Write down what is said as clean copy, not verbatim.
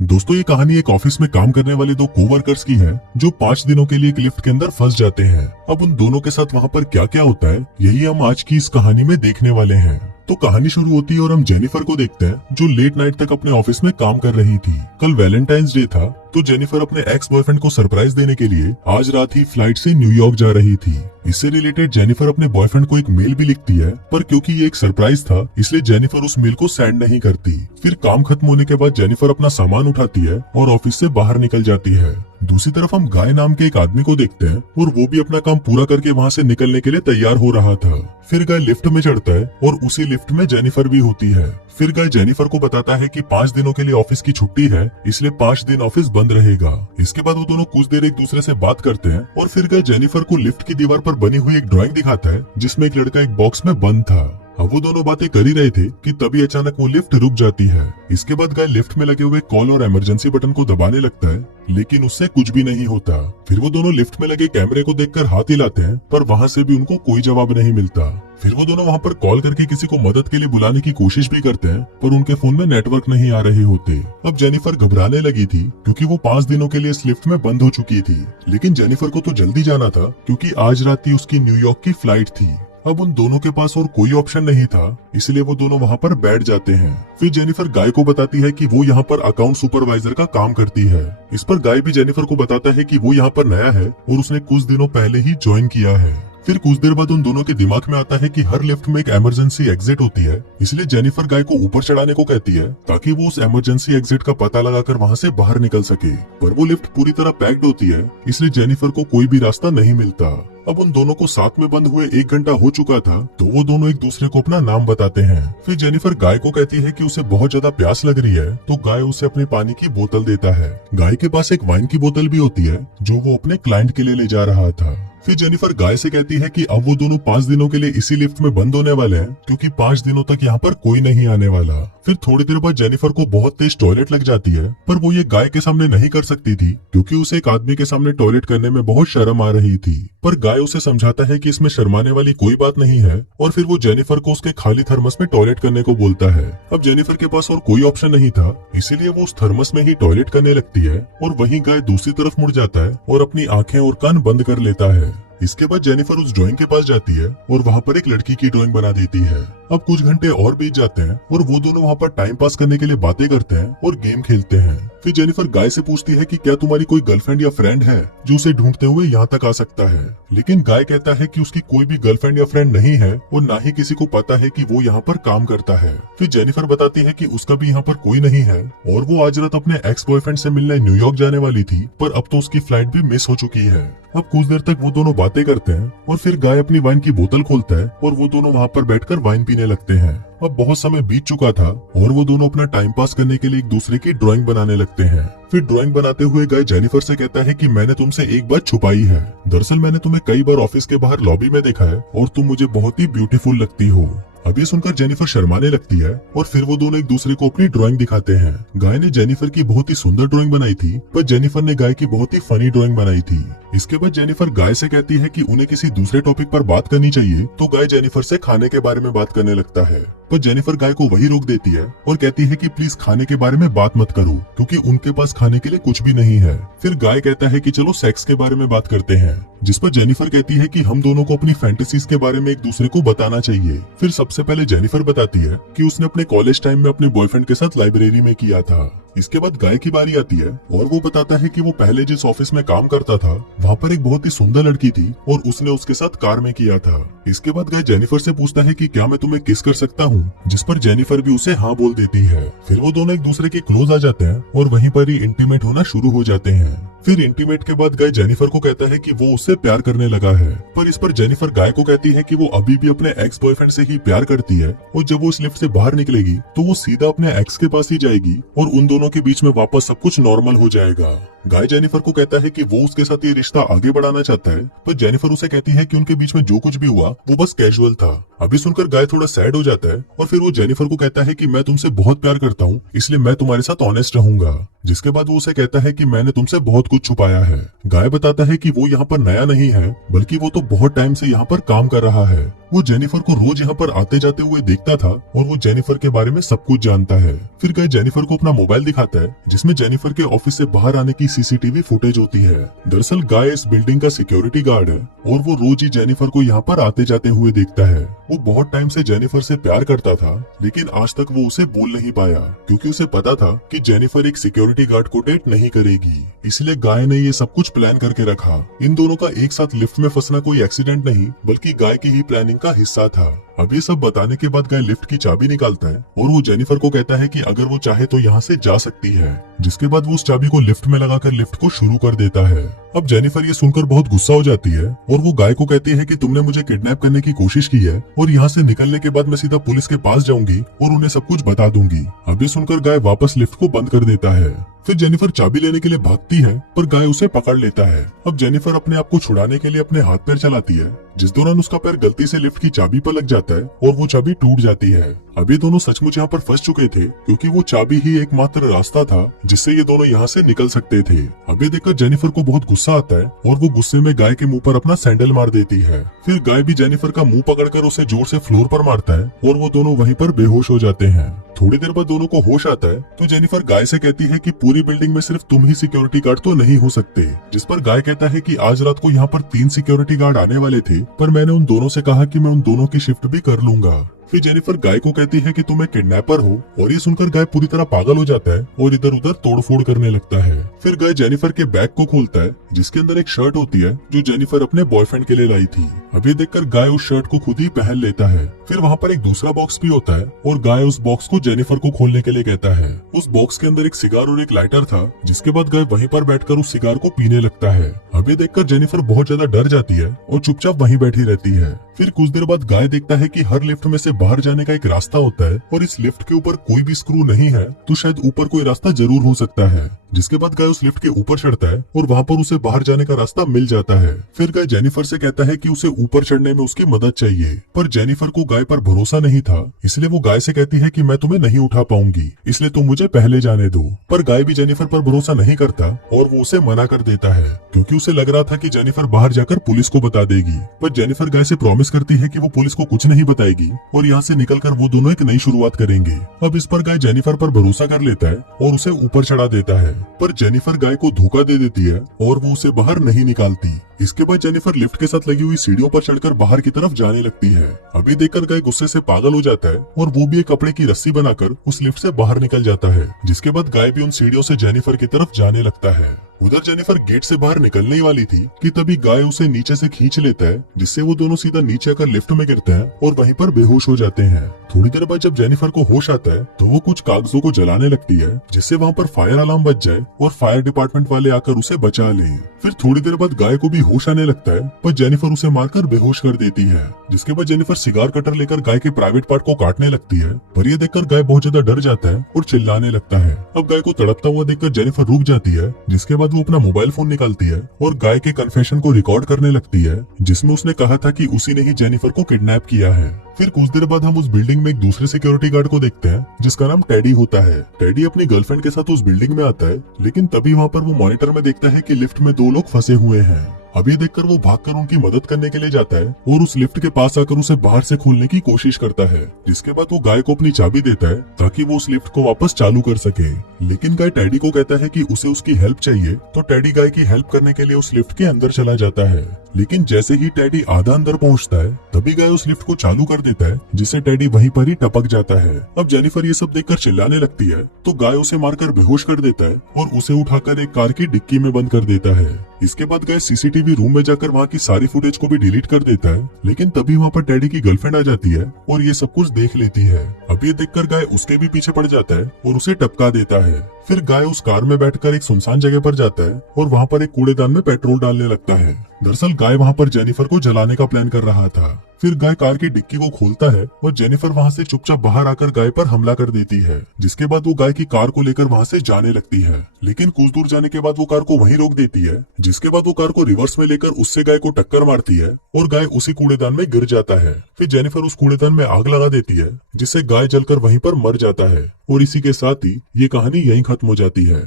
दोस्तों ये कहानी एक ऑफिस में काम करने वाले दो कोवर्कर्स की है जो 5 दिनों के लिए एक लिफ्ट के अंदर फंस जाते हैं। अब उन दोनों के साथ वहाँ पर क्या क्या होता है यही हम आज की इस कहानी में देखने वाले हैं। तो कहानी शुरू होती है और हम जेनिफर को देखते हैं जो लेट नाइट तक अपने ऑफिस में काम कर रही थी। कल वैलेंटाइंस डे था तो जेनिफर अपने एक्स बॉयफ्रेंड को सरप्राइज देने के लिए आज रात ही फ्लाइट से न्यूयॉर्क जा रही थी। इससे रिलेटेड जेनिफर अपने बॉयफ्रेंड को एक मेल भी लिखती है, पर क्योंकि ये एक सरप्राइज था इसलिए जेनिफर उस मेल को सेंड नहीं करती। फिर काम खत्म होने के बाद जेनिफर अपना सामान उठाती है और ऑफिस से बाहर निकल जाती है। दूसरी तरफ हम गाय नाम के एक आदमी को देखते हैं और वो भी अपना काम पूरा करके वहाँ से निकलने के लिए तैयार हो रहा था। फिर गाय लिफ्ट में चढ़ता है और उसी लिफ्ट में जेनिफर भी होती है। फिर गाय जेनिफर को बताता है कि 5 दिनों के लिए ऑफिस की छुट्टी है, इसलिए 5 दिन ऑफिस बंद रहेगा। इसके बाद वो दोनों कुछ देर एक दूसरे से बात करते हैं और फिर गाय जेनिफर को लिफ्ट की दीवार पर बनी हुई एक ड्राइंग दिखाता है जिसमें एक लड़का एक बॉक्स में बंद था। अब वो दोनों बातें कर ही रहे थे कि तभी अचानक वो लिफ्ट रुक जाती है। इसके बाद गाय लिफ्ट में लगे हुए कॉल और इमरजेंसी बटन को दबाने लगता है, लेकिन उससे कुछ भी नहीं होता। फिर वो दोनों लिफ्ट में लगे कैमरे को देखकर हाथ हिलाते हैं, पर वहाँ से भी उनको कोई जवाब नहीं मिलता। फिर वो दोनों वहाँ पर कॉल करके किसी को मदद के लिए बुलाने की कोशिश भी करते हैं, पर उनके फोन में नेटवर्क नहीं आ रहे होते। अब जेनिफर घबराने लगी थी क्योंकि वो 5 दिनों के लिए इस लिफ्ट में बंद हो चुकी थी, लेकिन जेनिफर को तो जल्दी जाना था क्योंकि आज रात ही उसकी न्यूयॉर्क की फ्लाइट थी। अब उन दोनों के पास और कोई ऑप्शन नहीं था, इसलिए वो दोनों वहाँ पर बैठ जाते हैं। फिर जेनिफर गाय को बताती है कि वो यहाँ पर अकाउंट सुपरवाइजर का काम करती है। इस पर गाय भी जेनिफर को बताता है कि वो यहाँ पर नया है और उसने कुछ दिनों पहले ही ज्वाइन किया है। फिर कुछ देर बाद उन दोनों के दिमाग में आता है कि हर लिफ्ट में एक इमरजेंसी एग्जिट होती है, इसलिए जेनिफर गाय को ऊपर चढ़ाने को कहती है ताकि वो उस इमरजेंसी एग्जिट का पता लगाकर वहाँ से बाहर निकल सके। पर वो लिफ्ट पूरी तरह पैक्ड होती है, इसलिए जेनिफर को कोई भी रास्ता नहीं मिलता। अब उन दोनों को साथ में बंद हुए 1 घंटा हो चुका था, तो वो दोनों एक दूसरे को अपना नाम बताते हैं। फिर जेनिफर गाय को कहती है कि उसे बहुत ज्यादा प्यास लग रही है, तो गाय उसे अपनी पानी की बोतल देता है। गाय के पास एक वाइन की बोतल भी होती है जो वो अपने क्लाइंट के लिए ले जा रहा था। फिर जेनिफर गाय से कहती है कि अब वो दोनों 5 दिनों के लिए इसी लिफ्ट में बंद होने वाले हैं क्योंकि 5 दिनों तक यहाँ पर कोई नहीं आने वाला। फिर थोड़ी देर बाद जेनिफर को बहुत तेज टॉयलेट लग जाती है, पर वो ये गाय के सामने नहीं कर सकती थी क्योंकि उसे एक आदमी के सामने टॉयलेट करने में बहुत शर्म आ रही थी। पर गाय उसे समझाता है कि इसमें शर्माने वाली कोई बात नहीं है और फिर वो जेनिफर को उसके खाली थर्मस में टॉयलेट करने को बोलता है। अब जेनिफर के पास और कोई ऑप्शन नहीं था, इसीलिए वो उस थर्मस में ही टॉयलेट करने लगती है और वहीं गाय दूसरी तरफ मुड़ जाता है और अपनी आंखें और कान बंद कर लेता है। इसके बाद जेनिफर उस ड्राइंग के पास जाती है और वहाँ पर एक लड़की की ड्राइंग बना देती है। अब कुछ घंटे और बीत जाते हैं और वो दोनों वहाँ पर टाइम पास करने के लिए बातें करते हैं और गेम खेलते हैं। फिर जेनिफर गाय से पूछती है कि क्या तुम्हारी कोई गर्लफ्रेंड या फ्रेंड है जो उसे ढूंढते हुए यहाँ तक आ सकता है, लेकिन गाय कहता है कि उसकी कोई भी गर्लफ्रेंड या फ्रेंड नहीं है और ना ही किसी को पता है कि वो यहाँ पर काम करता है। फिर जेनिफर बताती है कि उसका भी यहाँ पर कोई नहीं है और वो आज रात अपने एक्स बॉयफ्रेंड से मिलने न्यूयॉर्क जाने वाली थी, पर अब तो उसकी फ्लाइट भी मिस हो चुकी है। अब कुछ देर तक वो दोनों बातें करते हैं और फिर गाय अपनी वाइन की बोतल खोलता है और वो दोनों वहाँ पर बैठकर वाइन पीने लगते हैं। अब बहुत समय बीत चुका था और वो दोनों अपना टाइम पास करने के लिए एक दूसरे की ड्राइंग बनाने लगते हैं। फिर ड्राइंग बनाते हुए गाय जेनिफर से कहता है कि मैंने तुमसे एक बात छुपाई है। दरअसल मैंने तुम्हें कई बार ऑफिस के बाहर लॉबी में देखा है और तुम मुझे बहुत ही ब्यूटीफुल लगती हो। अब ये सुनकर जेनिफर शर्माने लगती है और फिर वो दोनों एक दूसरे को अपनी ड्राइंग दिखाते हैं। गाय ने जेनिफर की बहुत ही सुंदर ड्राइंग बनाई थी, पर जेनिफर ने गाय की बहुत ही फनी ड्राइंग बनाई थी। इसके बाद जेनिफर गाय से कहती है कि उन्हें किसी दूसरे टॉपिक पर बात करनी चाहिए, तो गाय जेनिफर से खाने के बारे में बात करने लगता है, पर जेनिफर गाय को वही रोक देती है और कहती है कि प्लीज खाने के बारे में बात मत करो क्योंकि उनके पास खाने के लिए कुछ भी नहीं है। फिर गाय कहता है कि चलो सेक्स के बारे में बात करते हैं, जिस पर जेनिफर कहती है कि हम दोनों को अपनी फैंटेसीज के बारे में एक दूसरे को बताना चाहिए। फिर सबसे पहले जेनिफर बताती है कि उसने अपने कॉलेज टाइम में अपने बॉयफ्रेंड के साथ लाइब्रेरी में किया था। इसके बाद गाय की बारी आती है और वो बताता है कि वो पहले जिस ऑफिस में काम करता था वहाँ पर एक बहुत ही सुंदर लड़की थी और उसने उसके साथ कार में किया था। इसके बाद गाय जेनिफर से पूछता है कि क्या मैं तुम्हें किस कर सकता हूँ, जिस पर जेनिफर भी उसे हाँ बोल देती है। फिर वो दोनों एक दूसरे के क्लोज आ जाते हैं और वहीं पर ही इंटीमेट होना शुरू हो जाते हैं। फिर इंटीमेट के बाद गाय जेनिफर को कहता है कि वो उससे प्यार करने लगा है, पर इस पर जेनिफर गाय को कहती है कि वो अभी भी अपने एक्स बॉयफ्रेंड से ही प्यार करती है और जब वो इस लिफ्ट से बाहर निकलेगी तो वो सीधा अपने एक्स के पास ही जाएगी और उन दोनों के बीच में वापस सब कुछ नॉर्मल हो जाएगा। गाय जेनिफर को कहता है कि वो उसके साथ ये रिश्ता आगे बढ़ाना चाहता है, पर जेनिफर उसे कहती है कि उनके बीच में जो कुछ भी हुआ वो बस कैजुअल था। अभी सुनकर गाय थोड़ा सैड हो जाता है और फिर वो जेनिफर को कहता है कि मैं तुमसे बहुत प्यार करता हूँ, इसलिए मैं तुम्हारे साथ ऑनेस्ट रहूंगा। जिसके बाद वो उसे कहता है कि मैंने तुमसे बहुत कुछ छुपाया है। गाय बताता है कि वो यहाँ पर नया नहीं है, बल्कि वो तो बहुत टाइम से यहाँ पर काम कर रहा है। वो जेनिफर को रोज यहाँ पर आते जाते हुए देखता था और वो जेनिफर के बारे में सब कुछ जानता है। फिर गाय जेनिफर को अपना मोबाइल दिखाता है, जिसमें जेनिफर के ऑफिस से बाहर आने की सीसीटीवी फुटेज होती है। दरअसल गाय इस बिल्डिंग का सिक्योरिटी गार्ड है और वो रोज ही जेनिफर को यहाँ पर आते जाते हुए देखता है। वो बहुत टाइम से जेनिफर से प्यार करता था, लेकिन आज तक वो उसे बोल नहीं पाया, क्योंकि उसे पता था कि जेनिफर एक सिक्योरिटी गार्ड को डेट नहीं करेगी। इसलिए गाय ने ये सब कुछ प्लान करके रखा। इन दोनों का एक साथ लिफ्ट में फंसना कोई एक्सीडेंट नहीं, बल्कि गाय की ही प्लानिंग का हिस्सा था। अब ये सब बताने के बाद गाय लिफ्ट की चाबी निकालता है और वो जेनिफर को कहता है कि अगर वो चाहे तो यहाँ से जा सकती है। जिसके बाद वो उस चाबी को लिफ्ट में लगाकर लिफ्ट को शुरू कर देता है। अब जेनिफर ये सुनकर बहुत गुस्सा हो जाती है और वो गाय को कहती है कि तुमने मुझे किडनैप करने की कोशिश की है और यहाँ से निकलने के बाद मैं सीधा पुलिस के पास जाऊंगी और उन्हें सब कुछ बता दूंगी। अब ये सुनकर गाय वापस लिफ्ट को बंद कर देता है। फिर जेनिफर चाबी लेने के लिए भागती है, पर गाय उसे पकड़ लेता है। अब जेनिफर अपने आप को छुड़ाने के लिए अपने हाथ पैर चलाती है, जिस दौरान उसका पैर गलती से लिफ्ट की चाबी पर लग जाता है और वो चाबी टूट जाती है। अब ये दोनों सचमुच यहाँ पर फंस चुके थे, क्योंकि वो चाबी ही एकमात्र रास्ता था जिससे ये दोनों यहाँ से निकल सकते थे। अब ये देखकर जेनिफर को बहुत गुस्सा आता है और वो गुस्से में गाय के मुंह पर अपना सैंडल मार देती है। फिर गाय भी जेनिफर का मुंह पकड़कर उसे जोर से फ्लोर पर मारता है और वो दोनों वहीं पर बेहोश हो जाते हैं। थोड़ी देर बाद दोनों को होश आता है तो जेनिफर गाय से कहती है कि पूरी बिल्डिंग में सिर्फ तुम ही सिक्योरिटी गार्ड तो नहीं हो सकते। जिस पर गाय कहता है कि आज रात को यहाँ पर 3 सिक्योरिटी गार्ड आने वाले थे, पर मैंने उन दोनों से कहा कि मैं उन दोनों की शिफ्ट भी कर लूंगा। फिर जेनिफर गाय को कहती है कि तुम एक किडनैपर हो, और ये सुनकर गाय पूरी तरह पागल हो जाता है और इधर उधर तोड़फोड़ करने लगता है। फिर गाय जेनिफर के बैग को खोलता है, जिसके अंदर एक शर्ट होती है जो जेनिफर अपने बॉयफ्रेंड के लिए लाई थी। अभी देखकर गाय उस शर्ट को खुद ही पहन लेता है। फिर वहाँ पर एक दूसरा बॉक्स भी होता है और गाय उस बॉक्स को जेनिफर को खोलने के लिए कहता है। उस बॉक्स के अंदर एक सिगार और एक लाइटर था, जिसके बाद गाय वहीं पर बैठकर उस सिगार को पीने लगता है। अभी देखकर जेनिफर बहुत ज्यादा डर जाती है और चुपचाप वहीं बैठी रहती है। फिर कुछ देर बाद गाय देखता है कि हर लिफ्ट में से बाहर जाने का एक रास्ता होता है और इस लिफ्ट के ऊपर कोई भी स्क्रू नहीं है, तो शायद ऊपर कोई रास्ता जरूर हो सकता है। जिसके बाद गाय उस लिफ्ट के ऊपर चढ़ता है और वहाँ पर उसे बाहर जाने का रास्ता मिल जाता है। फिर गाय जेनिफर से कहता है कि उसे ऊपर चढ़ने में उसकी मदद चाहिए, पर जेनिफर को गाय पर भरोसा नहीं था, इसलिए वो गाय से कहती है कि मैं तुम्हें नहीं उठा पाऊंगी, इसलिए तुम मुझे पहले जाने दो। पर गाय भी जेनिफर पर भरोसा नहीं करता और वो उसे मना कर देता है, क्योंकि उसे लग रहा था कि जेनिफर बाहर जाकर पुलिस को बता देगी। पर जेनिफर गाय से प्रॉमिस करती है कि वो पुलिस को कुछ नहीं बताएगी और यहाँ से निकलकर वो दोनों एक नई शुरुआत करेंगे। अब इस पर गाय जेनिफर पर भरोसा कर लेता है और उसे ऊपर चढ़ा देता है, पर जेनिफर गाय को धोखा दे देती है और वो उसे बाहर नहीं निकालती। इसके बाद जेनिफर लिफ्ट के साथ लगी हुई सीढ़ियों पर चढ़कर बाहर की तरफ जाने लगती है। अभी देखकर गाय गुस्से से पागल हो जाता है और वो भी एक कपड़े की रस्सी बनाकर उस लिफ्ट से बाहर निकल जाता है। जिसके बाद गाय भी उन सीढ़ियों से जेनिफर की तरफ जाने लगता है। उधर जेनिफर गेट से बाहर निकलने ही वाली थी कि तभी गाय उसे नीचे से खींच लेता है, जिससे वो दोनों सीधा नीचे आकर लिफ्ट में गिरते हैं और वहीं पर बेहोश हो जाते हैं। थोड़ी देर बाद जब जेनिफर को होश आता है तो वो कुछ कागजों को जलाने लगती है, जिससे वहाँ पर फायर अलार्म बज जाए और फायर डिपार्टमेंट वाले आकर उसे बचा लें। फिर थोड़ी देर बाद गाय को भी होश आने लगता है, पर जेनिफर उसे मारकर बेहोश कर देती है। जिसके बाद जेनिफर सिगार कटर लेकर गाय के प्राइवेट पार्ट को काटने लगती है, पर ये देखकर गाय बहुत ज्यादा डर जाता है और चिल्लाने लगता है। अब गाय को तड़पता हुआ देखकर जेनिफर रुक जाती है, जिसके बाद वो अपना मोबाइल फोन निकालती है और गाय के कन्फेशन को रिकॉर्ड करने लगती है, जिसमें उसने कहा था कि उसी ने ही जेनिफर को किडनैप किया है। फिर कुछ देर बाद हम उस बिल्डिंग में एक दूसरे सिक्योरिटी गार्ड को देखते हैं, जिसका नाम टेडी होता है। टेडी अपनी गर्लफ्रेंड के साथ उस बिल्डिंग में आता है, लेकिन तभी वहाँ पर वो मॉनिटर में देखता है कि लिफ्ट में 2 लोग फंसे हुए हैं। अभी देखकर वो भागकर उनकी मदद करने के लिए जाता है और उस लिफ्ट के पास आकर उसे बाहर से खोलने की कोशिश करता है। जिसके बाद वो गाय को अपनी चाबी देता है ताकि वो उस लिफ्ट को वापस चालू कर सके। लेकिन गाय टेडी को कहता है कि उसे उसकी हेल्प चाहिए, तो टेडी गाय की हेल्प करने के लिए उस लिफ्ट के अंदर चला जाता है। लेकिन जैसे ही टेडी आधा अंदर पहुंचता है, तभी गाय उस लिफ्ट को चालू कर देता है, जिससे टेडी वहीं पर ही टपक जाता है। अब जेनिफर ये सब देखकर चिल्लाने लगती है, तो गाय उसे मारकर बेहोश कर देता है और उसे उठाकर एक कार की डिक्की में बंद कर देता है। इसके बाद गाय सीसीटीवी रूम में जाकर वहाँ की सारी फुटेज को भी डिलीट कर देता है, लेकिन तभी वहाँ पर टेडी की गर्लफ्रेंड आ जाती है और ये सब कुछ देख लेती है। अब ये देखकर गाय उसके भी पीछे पड़ जाता है और उसे टपका देता है। फिर गाय उस कार में बैठकर एक सुनसान जगह पर जाता है और वहाँ पर एक कूड़ेदान में पेट्रोल डालने लगता है। दरअसल गाय वहाँ पर जेनिफर को जलाने का प्लान कर रहा था। फिर गाय कार की डिक्की को खोलता है और जेनिफर वहाँ से चुपचाप बाहर आकर गाय पर हमला कर देती है। जिसके बाद वो गाय की कार को लेकर वहाँ से जाने लगती है, लेकिन कुछ दूर जाने के बाद वो कार को वहीं रोक देती है। जिसके बाद वो कार को रिवर्स में लेकर उससे गाय को टक्कर मारती है और गाय उसी कूड़ेदान में गिर जाता है। फिर जेनिफर उस कूड़ेदान में आग लगा देती है, जिससे गाय जलकर वहीं पर मर जाता है। और इसी के साथ ही ये कहानी यहीं खत्म हो जाती है।